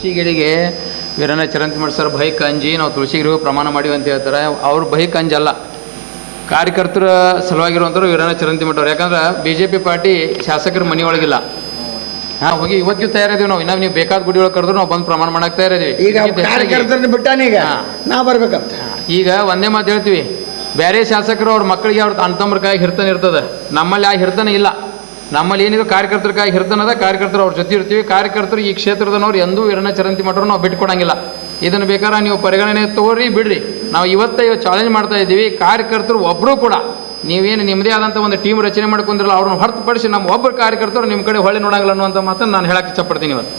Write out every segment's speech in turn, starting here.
ತುಳಸಿಗಿರಿಗೆ Veeranna Charantimath sir bike ಅಂಜಿ ನಾವು ತುಳಸಿಗಿರಿಗೂ ಪ್ರಮಾಣ ಮಾಡಿವಿ ಅಂತ ಹೇಳ್ತಾರೆ. ಅವ್ರು ಬೈಕ್ ಅಂಜಲ್ಲ, ಕಾರ್ಯಕರ್ತರ ಸಲುವಾಗಿರುವಂಥವ್ರು ವೀರಣ್ಣ ಚರಂತಿಮಠ ಅವ್ರು. ಯಾಕಂದ್ರೆ BJP ಪಾರ್ಟಿ ಶಾಸಕರ ಮನೆ ಒಳಗಿಲ್ಲ. ಹೋಗಿ ಇವತ್ತಿಗೂ ತಯಾರಿದೀವಿ ನಾವು. ಇನ್ನ ನೀವು ಬೇಕಾದ ಗುಡಿ ಒಳಗೆ ಕರೆದ್ರು ನಾವು ಬಂದು ಪ್ರಮಾಣ ಮಾಡಕ್ಕೆ ತಯಾರಿದೀವಿ. ಈಗ ಕಾರ್ಯಕರ್ತರನ್ನ ಬಿಟ್ಟಾನೀಗ ನಾವು ಬರ್ಬೇಕಂತ. ಈಗ ಒಂದೇ ಮಾತು ಹೇಳ್ತೀವಿ, ಬೇರೆ ಶಾಸಕರು ಅವ್ರ ಮಕ್ಕಳಿಗೆ ಅವ್ರ ಅಣ್ತಂಬ್ರ ಕಾಯಿ ಹಿರ್ತನೆ ಇರ್ತದೆ. ನಮ್ಮಲ್ಲಿ ಆ ಹಿರ್ತನೆ ಇಲ್ಲ. ನಮ್ಮಲ್ಲಿ ಏನಿದೆ ಕಾರ್ಯಕರ್ತರ ಕಾಯಿ ಹಿರ್ತನದ, ಕಾರ್ಯಕರ್ತರು ಅವ್ರ ಜೊತೆ ಇರ್ತೀವಿ. ಕಾರ್ಯಕರ್ತರು ಈ ಕ್ಷೇತ್ರದವ್ರು ಎಂದೂ ವೀರಣ್ಣ ಚರಂತಿಮಠರು ನಾವು ಬಿಟ್ಕೊಡಂಗಿಲ್ಲ. ಇದನ್ನು ಬೇಕಾದ್ರೆ ನೀವು ಪರಿಗಣನೆ ತಗೋರಿ ಬಿಡ್ರಿ. ನಾವು ಇವತ್ತು ಚಾಲೆಂಜ್ ಮಾಡ್ತಾ ಇದ್ದೀವಿ. ಕಾರ್ಯಕರ್ತರು ಒಬ್ಬರು ಕೂಡ ನೀವೇನು ನಿಮ್ಮದೇ ಆದಂಥ ಒಂದು ಟೀಮ್ ರಚನೆ ಮಾಡ್ಕೊಂಡಿರಲ್ಲ, ಅವ್ರನ್ನ ಹೊರತುಪಡಿಸಿ ನಮ್ಮ ಒಬ್ಬರು ಕಾರ್ಯಕರ್ತರು ನಿಮ್ಮ ಕಡೆ ಹೊಳೆ ನೋಡಂಗಿಲ್ಲ ಅನ್ನುವಂಥ ಮಾತನ್ನು ನಾನು ಹೇಳಕ್ಕೆ ಇಷ್ಟಪಡ್ತೀನಿ. ಇವತ್ತು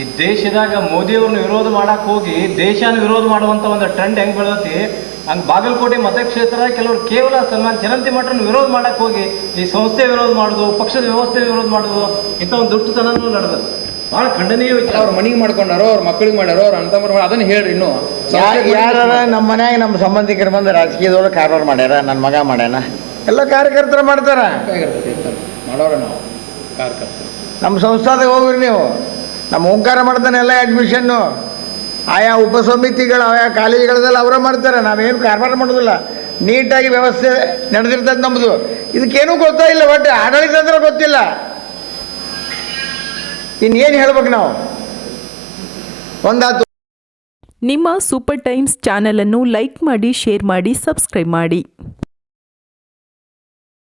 ಈ ದೇಶದಾಗ ಮೋದಿಯವ್ರನ್ನ ವಿರೋಧ ಮಾಡಕ್ಕೆ ಹೋಗಿ ದೇಶನ ವಿರೋಧ ಮಾಡುವಂಥ ಒಂದು ಟ್ರೆಂಡ್ ಹೆಂಗೆ ಬೆಳೆದತಿ, ಹಂಗೆ ಬಾಗಲಕೋಟೆ ಮತಕ್ಷೇತ್ರ ಕೆಲವರು ಕೇವಲ ಸನ್ಮಾನ್ ಚರಂತಿಮಠರನ್ನ ವಿರೋಧ ಮಾಡಕ್ಕೆ ಹೋಗಿ ಈ ಸಂಸ್ಥೆ ವಿರೋಧ ಮಾಡೋದು, ಪಕ್ಷದ ವ್ಯವಸ್ಥೆ ವಿರೋಧ ಮಾಡೋದು, ಇಂಥ ಒಂದು ದುಷ್ಟತನನೂ ನಡೆದ ಭಾಳ ಖಂಡನೀಯ ವಿಚಾರ. ಅವ್ರ ಮನೆಗೆ ಮಾಡ್ಕೊಂಡಾರೋ, ಅವ್ರ ಮಕ್ಕಳಿಗೆ ಮಾಡ್ಯಾರೋ, ಅವ್ರ ಅಣ್ತಂಬ್ರು ಅದನ್ನು ಹೇಳ್ರಿ. ಇನ್ನೂ ಯಾರ ನಮ್ಮ ಮನ್ಯಾಗ ನಮ್ಮ ಸಂಬಂಧಿಕರು ಬಂದು ರಾಜಕೀಯದೊಳಗೆ ಕಾರವಾರ ಮಾಡ್ಯಾರ, ನನ್ನ ಮಗ ಮಾಡ್ಯಾನ, ಎಲ್ಲ ಕಾರ್ಯಕರ್ತರು ಮಾಡ್ತಾರ. ಮಾಡೋರು ನಾವು ಕಾರ್ಯಕರ್ತರು. ನಮ್ಮ ಸಂಸ್ಥಾದಾಗ ಹೋಗ್ರಿ ನೀವು, ನಮ್ಮ ಓಂಕಾರ ಮಾಡ್ತಾನೆ ಎಲ್ಲ ಅಡ್ಮಿಷನ್ನು. ಆಯಾ ಉಪಸಮಿತಿಗಳು ಆಯಾ ಕಾಲೇಜುಗಳದೆಲ್ಲ ಅವರೇ ಮಾಡ್ತಾರೆ. ನಾವೇನು ಕಾರವಾರ ಮಾಡೋದಿಲ್ಲ. ನೀಟಾಗಿ ವ್ಯವಸ್ಥೆ ನಡೆದಿರ್ತದೆ ನಮ್ಮದು. ಇದಕ್ಕೇನೂ ಗೊತ್ತಾಗಿಲ್ಲ, ಬಟ್ ಆಡಳಿತ ಅಂದ್ರೆ ಗೊತ್ತಿಲ್ಲ. ಇನ್ನೇನು ಹೇಳ್ಬೇಕು ನಾವು? ಒಂದಾತು. ನಿಮ್ಮ ಸೂಪರ್ ಟೈಮ್ಸ್ ಚಾನಲನ್ನು ಲೈಕ್ ಮಾಡಿ, ಶೇರ್ ಮಾಡಿ, ಸಬ್ಸ್ಕ್ರೈಬ್ ಮಾಡಿ.